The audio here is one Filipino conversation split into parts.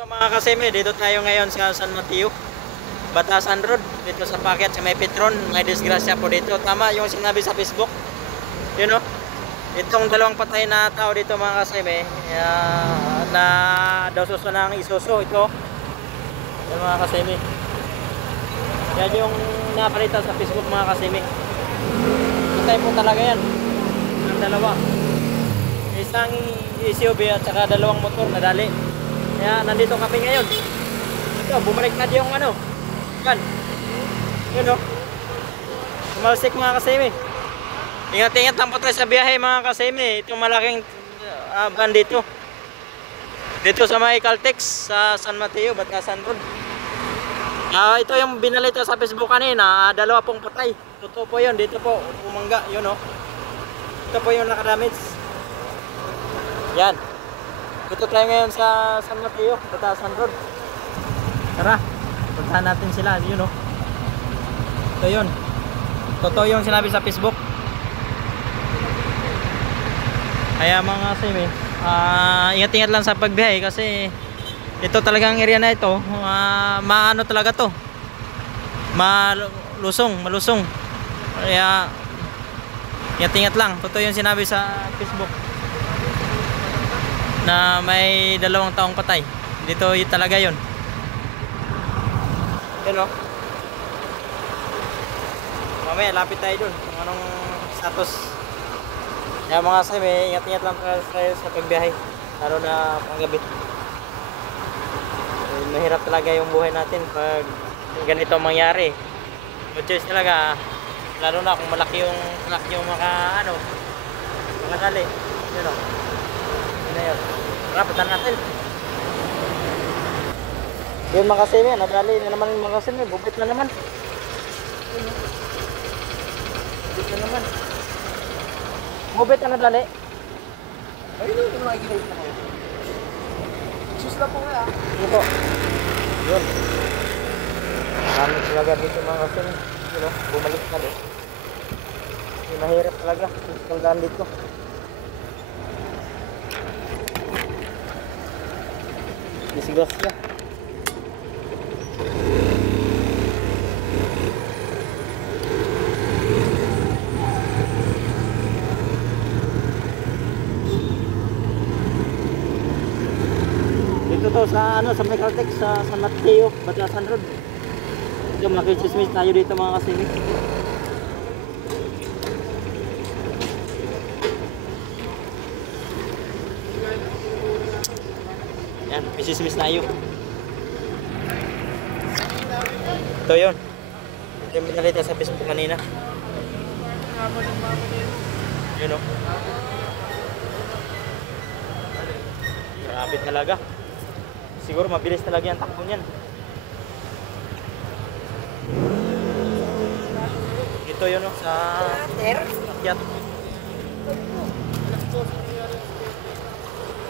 Ito mga kaseme, dito tayo ngayon sa San Mateo, Batasan Road, dito sa packet sa may Petron. May disgrasya po dito. Tama yung sinabi sa Facebook. You know, itong dalawang patay na tao dito mga kaseme, na daw suso ng isuso ito. Yan mga kaseme. Yan yung napalitan sa Facebook mga kaseme. Patay po talaga yan. Ang dalawa. Isang SUV at saka dalawang motor na dali. Kaya nandito kami ngayon. Ito, bumalik na yung ano. Yan. Yun o. Tumalsik mga kaseme. Ingat-ingat lang po tayo sa biyahe mga kaseme. Itong malaking van dito. Dito sa may Caltex sa San Mateo, Batasan Road. Ito yung binalita sa Facebook kanina. Dalawa pong patay. Totoo po yun. Dito po, umangga. Yun o. Ito po yung nakadamage. Yan. Dito tayo ngayon sa San Mateo, Batasan Road. Tara, puntahan natin sila, yun o. Ito yun. Totoo yung sinabi sa Facebook. Kaya mga kaseme, ingat-ingat lang sa pagbiyahe kasi ito talagang area na ito, maano talaga to. Malusong. Kaya ingat-ingat lang. Totoo yung sinabi sa Facebook na may 2 taong patay. Dito talaga yun. Yun o. Mamaya lapit tayo dun kung anong status. Kaya mga kaseme, ingat-ingat lang tayo sa pagbiyahe, lalo na panggabi. Mahirap talaga yung buhay natin pag ganito mangyari. No choice talaga, lalo na kung malaki yung mga dali. Yun o. Yun. Tara, punta natin. Yun mga kaseme, nadali na naman mga kaseme. Bubit na naman. Bubit na nadali. Ayun yung nakikita ko. Sus lang po kaya. Ito. Yun. Marami talaga dito mga kaseme. Yun o, bumalik na din. Mahirap talaga. Pagkaldaan dito. Disigas siya. Dito to sa sa may Caltex sa San Mateo, Batasan Road. Yung makichismis tayo dito mga kasimi. Yan, makichismis tayo. Ito yun. Ito yung binalita sa Facebook kanina. Yun o. Grabe talaga. Siguro mabilis talaga yung takbo niyan. Ito yun o, sa akyat.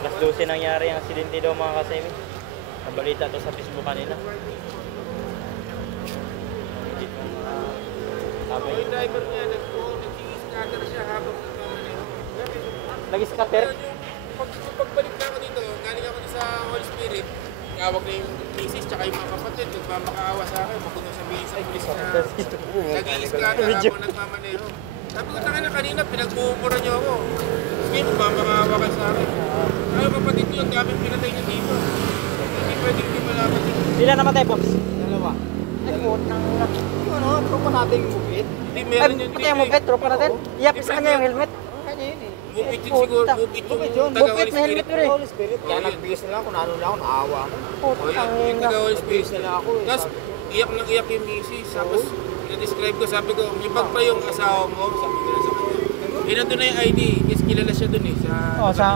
Alas 12 nangyari ang aksidente daw mga kasemi. Nabalita to sa Facebook kanina. Yung driver niya, nag-scatter siya habang nagmamanero. Nag-scatter? Pagbalik na ako dito, galing ako sa Holy Spirit, tawag na yung misis tsaka yung mga kapatid, nagmamakaawa sa akin, mapunong sabihin sa pulis na nag-i-scatter habang nagmamanero. Sabi ko na kanina, pinagmumura niyo ako. Sige, magmamakaawa ka sa akin. Ay, kapatid niyo, ang daming pinatay niyo dito. Hindi pwede hindi malaman dito. Ilan namatay, Pops? 2. Ay, putang ina. Yung ano, tropa natin yung mubit. Hindi, meron yung Pati yung mubit, tropa natin. Iyapis sa kanya yung helmet. Kanya yun eh. Mubit yun siguro, mubit yung taga Holy Spirit. Holy Spirit. Kaya nagbigis na lang kung ano lang ako, naawa ako. Putang Yung ina. taga Holy Spirit na lang ako. Tapos, iyak ng iyak yung misis. Tapos, na-describe ko, sabi ko, yung bag pa yung asawa mo, sabi ko na sa kanya. Eh, nandun na yung ID, yes, kilala siya dun eh, sa sa...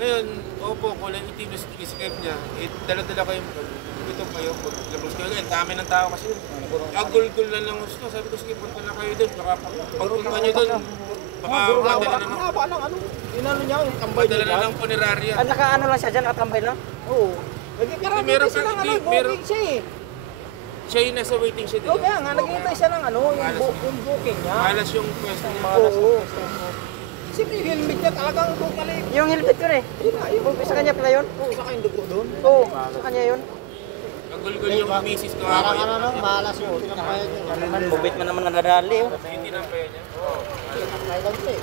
Ngayon, opo, kulay itim na describe niya, eh, dala-dala ko yung ito kayo, labas kayo, ang dami ng tao kasi yun. Agul-gul na lang gusto, sabi ko, sige, punta na kayo dun, baka pagpunta nyo dun, baka madala na ng... Haba lang ano, inano niya, yung tambay Madala na ng punerarya. Naka-ano lang siya dyan, nakatambay lang? Oo. Nagkakaroon Meron siya ng kang- ano, meron- booking siya eh. Siya yung nasa waiting siya Oo, kaya nga, naghihintay siya ng ano, yung booking niya. Malas yung pwesto niya. Oo. Siyempre yung helmet niya talagang totally. Yung helmet yun eh. Sa kanya pala yun? Oo, saka yung dugo doon. Oo, sa kanya yun. Ang gulgul yung misis ko. Parang ano, no, malas yung pinapayad niya. Ano naman, bubit mo naman nadadali oh. Hindi na pa niya. Oo. Kailan siya eh.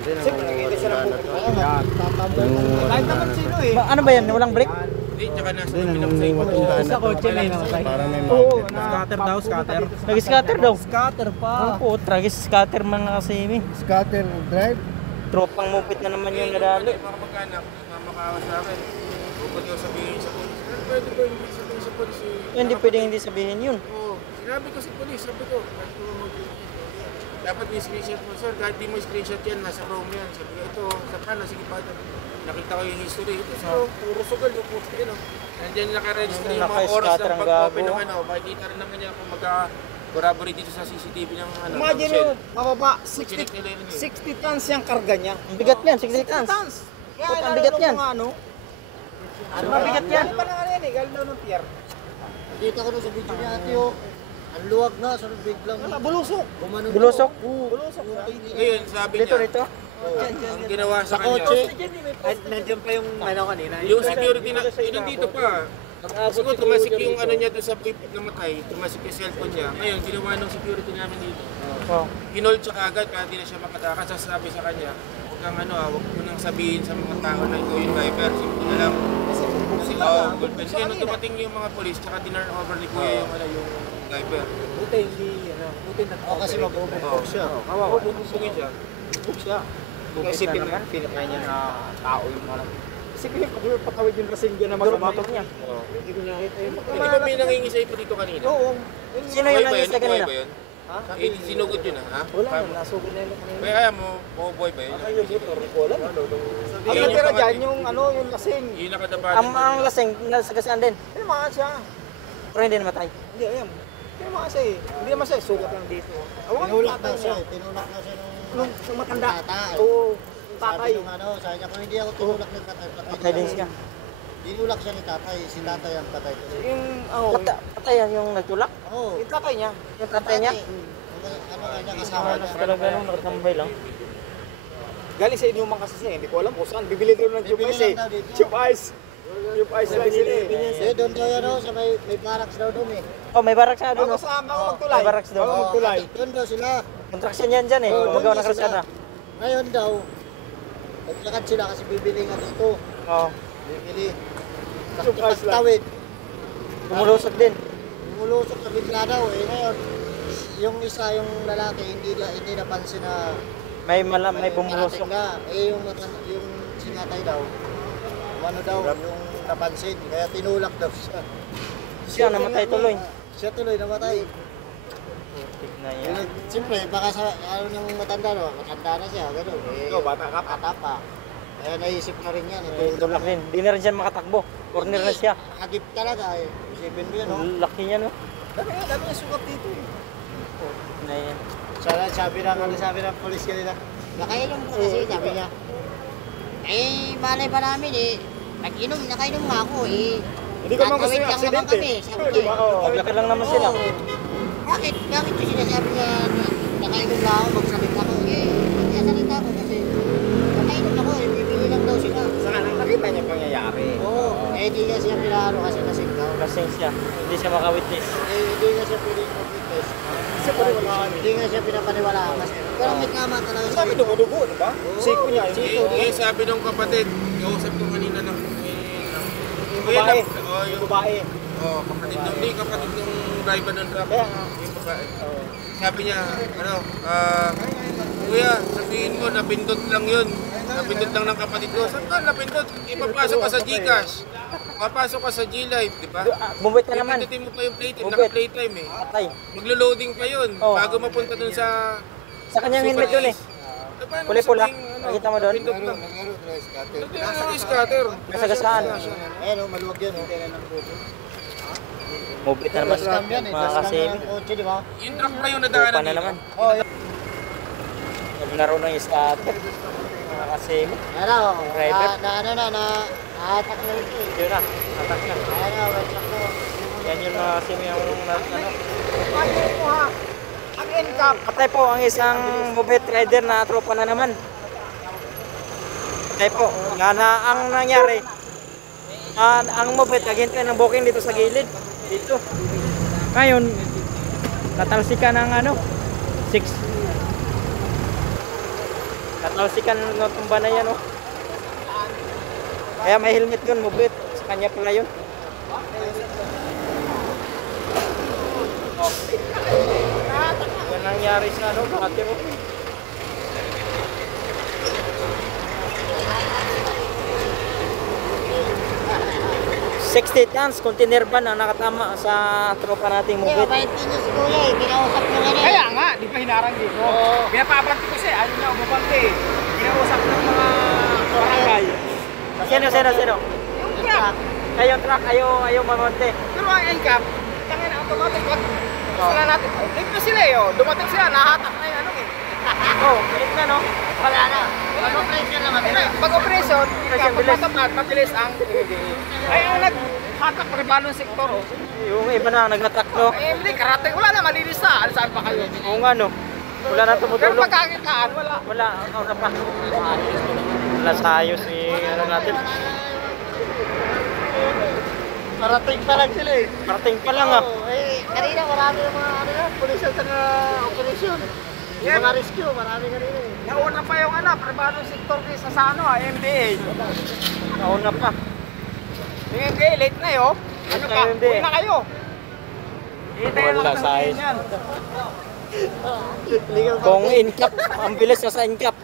Siyempre nakikita siya ng buko. Kaya nga, tatambo na. Kahit naman sino eh. Ano ba yan? Walang break? Hindi, tsaka nasa pinapasay mo siya. Sa kotse may namatay. Oo, Scatter daw, scatter. nag-scatter daw. Scatter pa. Oo, tragis scatter man na kasi eh. Scatter drive. Tropang mupit na naman yung nadali. Mga mag-anak, mamakawa sa akin. Bukod yung sabihin sa polis. Pwede ko hindi sabihin sa polis eh. Hindi pwedeng hindi sabihin yun. Oo. Sinabi ko sa polis, sabi ko. Dapat may screenshot mo, sir. Kahit di mo screenshot yan, nasa Chrome yan. Sabi ko, ito, sa paano, sige pa. Nakita ko yung history. Ito, so, puro sugal yung post yun. Nandiyan nakaregister yung mga oras Naka-scatter ng ang pag-open gago. ng ano. Makikita rin naman niya kung magka-corroborate dito sa CCTV ng ano. Imagine ng mo, Shell. mababa, Chinik nila yun eh. 60 tons yung karga niya. Ang bigat yan, 60 tons. Tons! Kaya Puta, ang lalo bigat nung yan. mga ano. Ano mabigat yan? Galing pa na nga yan eh, galing daw ng pier. Dito ko doon sa video niya ate oh. Ang luwag na, sunod biglang. Wala, bulusok. Gumanon. Bulusok? Bulusok. Ngayon, sabi Dito, niya, dito. ang ginawa sa Sa kanya, kotse. At nandiyan pa yung ano kanina. yung security na, yun nandito pa. Siguro tumasik yung ano niya doon sa pipit na matay, tumasik yung cellphone niya. Ngayon, ginawa ng security namin dito. Oh. Hinold siya agad kaya hindi na siya makatakas. Sasabi sa kanya, huwag kang ano huwag mo nang sabihin sa mga tao na ikaw yung driver. Simple na lang. Kasi good friends. Kaya nung dumating yung mga polis, tsaka dinner over ni Kuya yung, ano, yung driver. Buti hindi, ano, buti na. O kasi mabubog siya. Kawawa. Bubugin siya. Bubog siya. Isipin mo, pinakay niya na tao yung mga. Isipin mo, pag patawid yung Rasingga na Durmatok niya. Hindi ko nakita yun. Hindi ba may nangingisay pa dito kanina? Oo. Sino yung Buhay ba yun? nangis na kanina? Buhay ba yun? Ha? Eh, sinugod yun ha? Wala, nasugod na yun kanina. Kaya mo, buhay ba yun? Yung motor, wala. Ang Yun yung natira dyan, pangating. yung ano, yung lasing. Yung nakadapa Ang lasing, nasagasaan din. Tinamaan siya. Pero hindi namatay. Hindi, ayan. Tinamaan siya eh. Hindi naman siya, sugat lang dito. Awan, Tinulak tatay na siya. niya. Tinulak na siya Nung matanda. tatay. Oo, Sabi tatay. nung ano, sabi niya kung hindi ako tinulak ng tatay, Patay din siya. Tinulak siya ni tatay. Si tatay ang patay ko. Yung, oh, Patay yan yung nagtulak. Oo. yung tatay niya. Yung tatay niya. Ano nga niya kasama Halos niya. talaga nung nakatambay lang. Galing sa inuman kasi siya, hindi ko alam kung saan. Bibili daw ng tube Bibili ice eh. lang daw dito. Tube ice. Tube ice lang sila eh. Eh, doon daw yan oh, sa may barracks daw doon eh. Oh, may barak siya doon. Bago Oh. sa bago magtulay. May barracks daw. Bago magtulay. Doon daw sila. Construction yan dyan eh. Oo, Gumagawa doon ng daw sila. kalsada. Ngayon daw, naglakad sila kasi bibili nga dito. Oo. Bibili. Tapos Tube ice lang. pagtawid, Bumulusok din. umulusok na bigla daw eh. Ngayon, yung isa, yung lalaki, hindi napansin na May bumulusok. parating na. Eh, yung sinatay daw, ano daw, yung napansin. Kaya tinulak daw siya. Siya namatay tuloy. Siya tuloy namatay. Tignan Eh, yan. Siyempre, baka sa ano nang matanda no, matanda na siya, gano'n. Eh, Ikaw, bata ka pa. bata pa. Kaya naisip na rin yan. Tulak din. Di na rin dyan makatakbo. Corner na siya. Agip talaga eh. Isipin mo yun, no? Laki niya no. Dami yung sugat dito eh. Tignan yan. Sabi ng polis kanina, nakainom ko kasi, sabi niya. Eh, malay pa namin eh. Nakainom nga ako eh. Hindi ko man gusto Tatawid yung lang naman aksidente. kami, sabi Di niya. ba? Oo. Maglakad lang naman sila. Oo. Bakit ko sinasabi niya na nakainom lang ako, magsalita ko. Eh, hindi salita ko kasi nakainom ako eh, bibili lang daw sila. Saka nang nakita niya pangyayari. Oo, eh di nga siya pinahalo kasi nasing daw. Lasing siya. Hindi siya makawitness. Eh, hindi nga siya pwedeng mag-witness. Kasi pwede wala kami. Hindi nga siya pinapaniwalaan kasi. Pero may tama talaga siya. Sabi dugo-dugo, di ba? Siko niya. Yung siko. Eh, sabi nung kapatid, kausap ko kanina ng Yung babae. Oh, Yung yung babae. oh, kapatid nung, hindi kapatid nung driver ng truck. Kaya, Yung babae. Sabi niya, ano, kuya, sabihin mo, napindot lang yun. Napindot lang ng kapatid ko. Saan ka napindot? Ipapasok ka sa Gcash. Papasok ka sa G-Live, di ba? Bumit na naman. Ipindutin mo pa yung playtime, Bubit. naka-playtime eh. Patay. Maglo-loading pa yun, Oh. bago mapunta dun sa... Sa kanyang helmet yun eh. Eh, paano Pula-pula. sabihing, ano, Nakita mo doon? napindot lang? Nasa scatter. Nasagasaan. Ayun o, maluwag yan o. Mubit na naman Scam yan eh. mga Scam kasi. yan ng kotse, di ba? Yung truck pa yung Upa nadaanan na dito. naman. Oo, yan. Naglaro ng scatter. Mga kasi. Ano, Driver? na-attack na rin ito eh. Yun na. Atak na. Ayan na, wait lang po. Yan yung mga kasi yung ano. Imagine mo ha. Ang NCAP. Patay po ang isang mobile rider na tropa na naman. Patay po. Nga na ang nangyari, ang mobile, naghintay ng booking dito sa gilid. Dito. Ngayon, natalsikan ng ano, 6. Natalsikan ng tumba na yan, oh. Kaya may helmet yun, mobile. Sa kanya pala yun. Oh. Yan nangyari sa ano, bakit mo? 60 tons container van ang nakatama sa tropa nating Hindi, mubit. mabait din yung si Kuya eh. Kinausap ko nga rin. Kaya nga, di pa hinarang dito. Pinapabanti ko siya, ayaw niya umabante. Kinausap ng mga barangay. Sino? Yung truck. Kayong truck, ayaw mamonte. Pero ang NCAP, tangin automatic. Wag sila natin. Late na sila eh. Oh. Dumating sila, nahatak na yung ano eh. Oh, galit na no? Wala na. Mag-operation lang kami. Pag-operation, Operation bilis. mabilis ang ay ang naghatak pa balong sektor. Oh. Yung iba na nag-attack no? Eh, hindi, karating. Wala na, malinis na. Saan pa kayo? Oo nga no. Wala na Pero tumutulog. pagkakitaan, wala. Wala, na pa. Wala sa ayos si ano natin. Parating pa lang sila eh. Parating pa lang ah. Oo, eh, kanina marami ng mga ano na, pulis sa operasyon. Yung mga rescue, marami kanina eh. Nauna pa yung ano, balong sektor kaysa sa ano, MDA. Nauna pa. Yung MDA, late na yun. Ano Late na ka? yung MDA. Uwi na kayo. Hintayin Wala lang sa ayos. yan. Legal Kung in-cap, ang bilis na sa in-cap.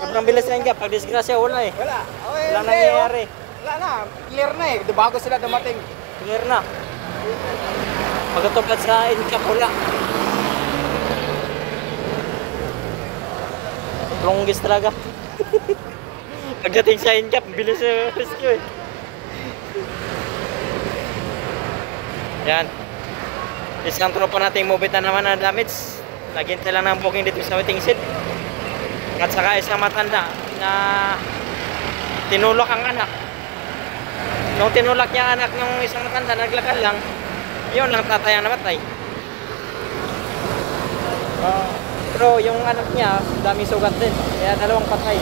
Sobrang bilis na in-cap. Pag disgrasya, wala eh. Wala. Okay, Wala nangyayari. Wala na. Clear na eh. Bago sila dumating. Clear na. Pagkatupad sa in-cap, wala. Longest talaga. Pagdating sa in-cap, bilis na rescue eh. Yan. Isang tropa nating mobit na naman na damage. Naghintay lang ng booking dito sa waiting seat. At saka isang matanda na tinulak ang anak. Nung tinulak niya anak ng isang matanda, naglakad lang. Yun lang tatay ang namatay. Pero yung anak niya, daming sugat din. Kaya dalawang patay.